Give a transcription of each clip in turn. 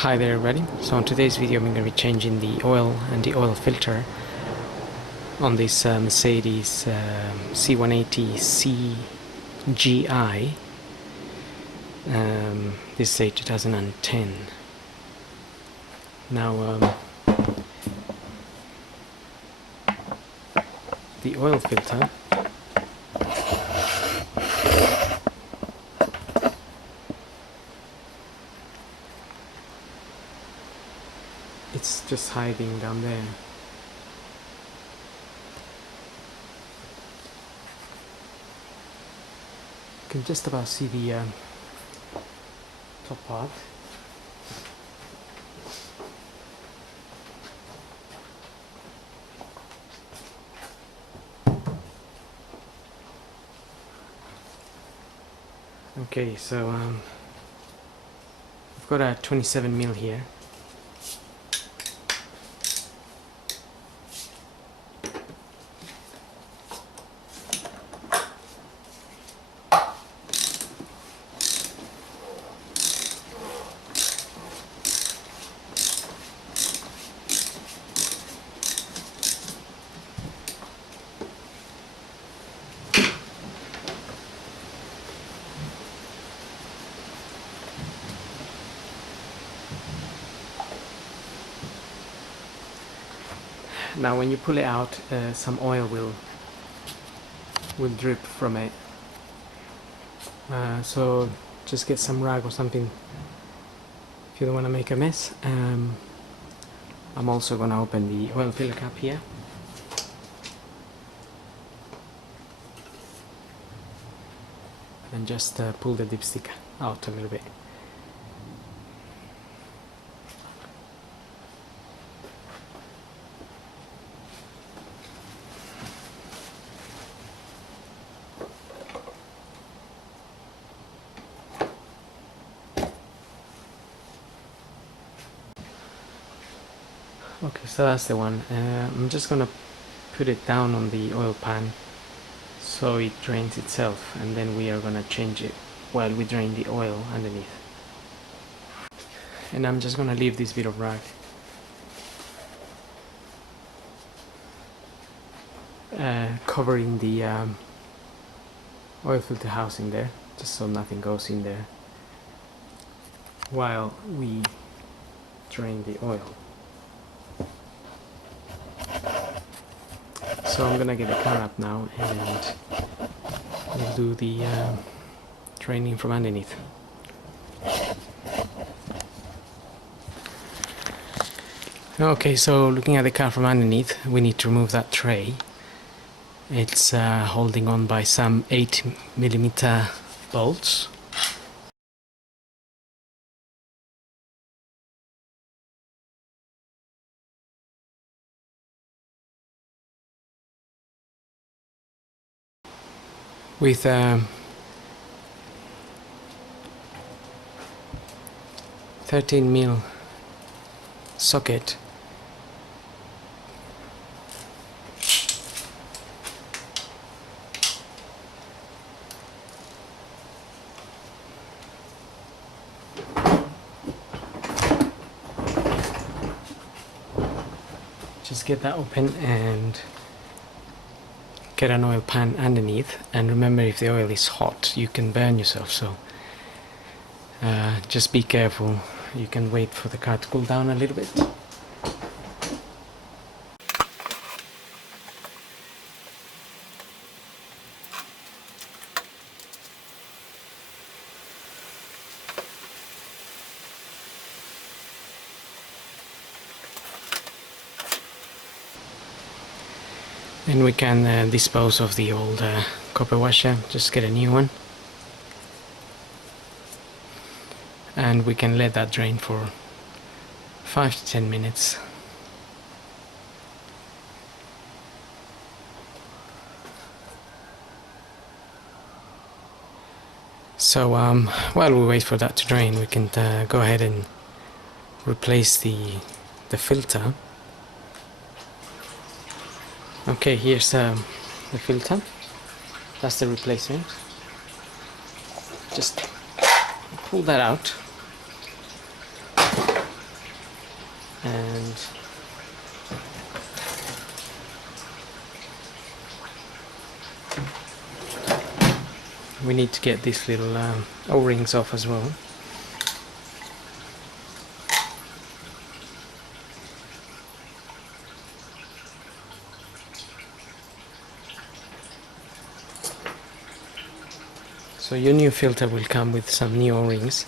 Hi there everybody. So in today's video I'm going to be changing the oil and the oil filter on this Mercedes C180 CGI. This is a 2010. Now the oil filter it's just hiding down there. You can just about see the top part. Okay, so I've got a 27mm here. Now when you pull it out, some oil will drip from it. So just get some rag or something if you don't want to make a mess. I'm also going to open the oil filler cap here. And just pull the dipstick out a little bit. Okay, so that's the one. I'm just gonna put it down on the oil pan so it drains itself, and then we are gonna change it while we drain the oil underneath. And I'm just gonna leave this bit of rag covering the oil filter housing there, just so nothing goes in there while we drain the oil. So I'm gonna get the car up now and we'll do the draining from underneath. Okay, so looking at the car from underneath, we need to remove that tray. It's holding on by some 8mm bolts. With 13mm socket. Just get that open and get an oil pan underneath, and remember, if the oil is hot you can burn yourself, so just be careful. You can wait for the car to cool down a little bit. And we can dispose of the old copper washer, just get a new one. And we can let that drain for 5 to 10 minutes. So while we wait for that to drain, we can go ahead and replace the filter. Okay, here's the filter. That's the replacement. Just pull that out. and we need to get these little O-rings off as well. So your new filter will come with some new O-rings.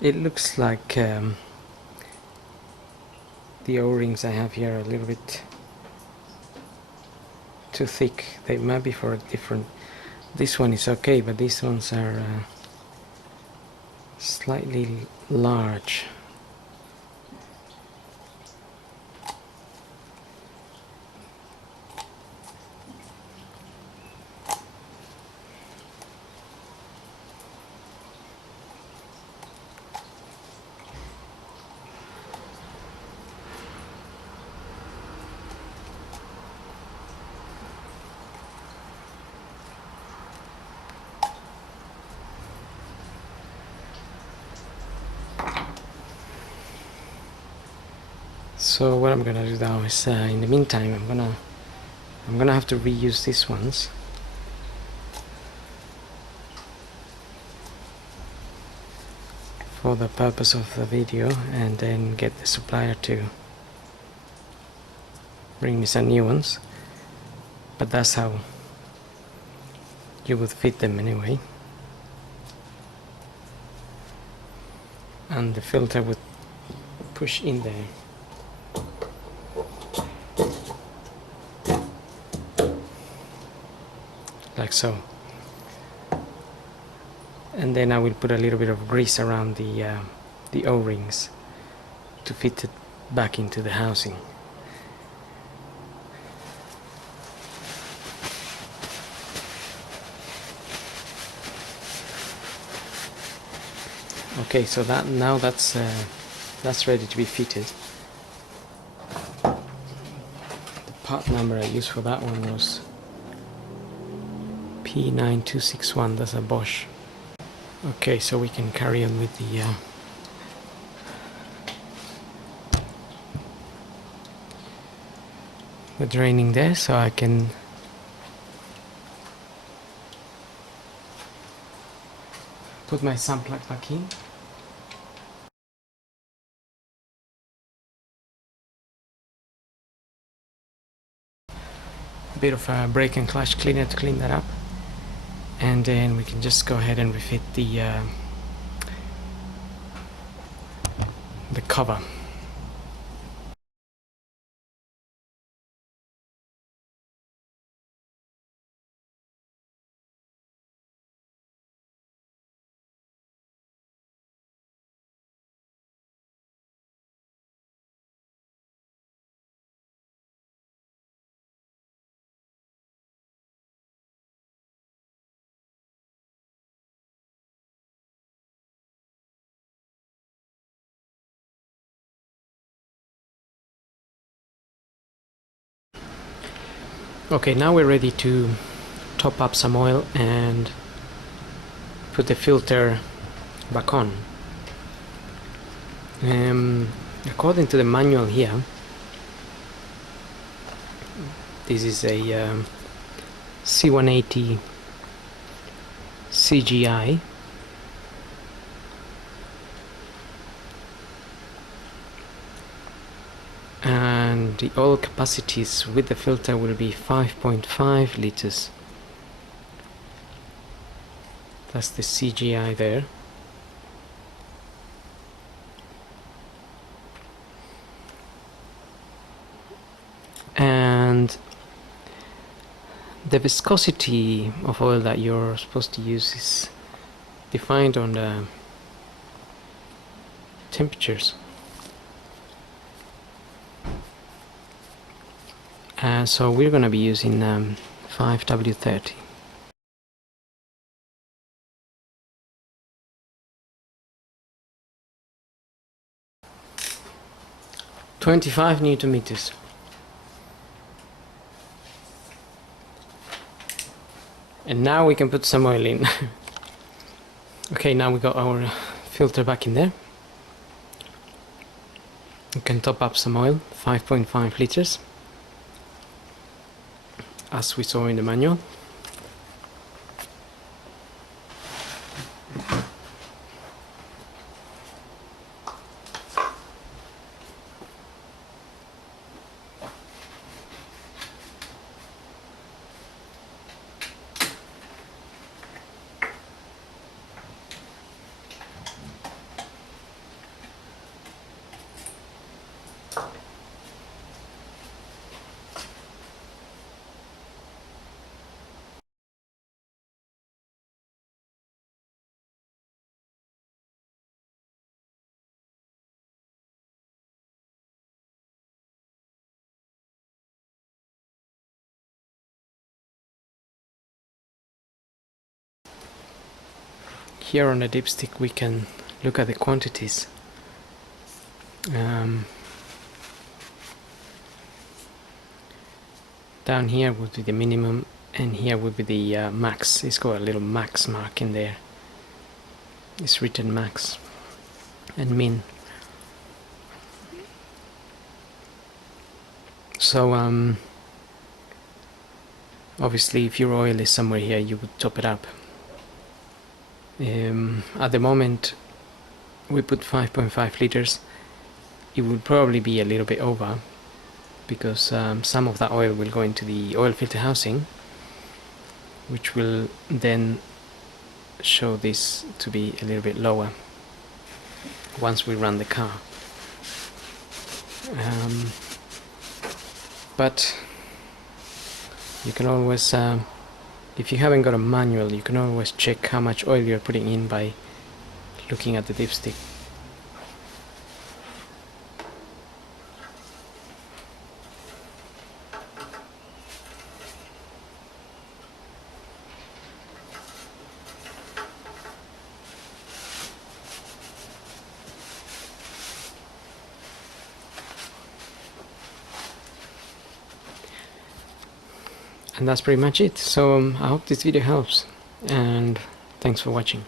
It looks like the O-rings I have here are a little bit too thick. They might be for a different... This one is okay, but these ones are slightly large. So what I'm gonna do now is, in the meantime, I'm gonna have to reuse these ones. For the purpose of the video, and then get the supplier to bring me some new ones. But that's how you would fit them anyway. And the filter would push in there. Like so. And then I will put a little bit of grease around the O-rings to fit it back into the housing. Okay, so that's ready to be fitted. The part number I used for that one was P9261. That's a Bosch. Okay, so we can carry on with the draining there, so I can put my sun plug back in. A bit of a brake and clutch cleaner to clean that up, and then we can just go ahead and refit the cover. Okay, now we're ready to top up some oil and put the filter back on. According to the manual here, this is a C180 CGI. And the oil capacities with the filter will be 5.5 liters. That's the CGI there. And the viscosity of oil that you're supposed to use is defined on the temperatures. So we're going to be using 5W30. 25 Newton meters. And now we can put some oil in. Okay, now we got our filter back in there. We can top up some oil, 5.5 liters, as we saw in the manual. Here on the dipstick we can look at the quantities. Down here would be the minimum, and here would be the max. It's got a little max mark in there. It's written max and min. So obviously if your oil is somewhere here, you would top it up. At the moment we put 5.5 liters. It will probably be a little bit over, because some of that oil will go into the oil filter housing, which will then show this to be a little bit lower once we run the car. But you can always, if you haven't got a manual, you can always check how much oil you're putting in by looking at the dipstick. And that's pretty much it. So I hope this video helps, and thanks for watching.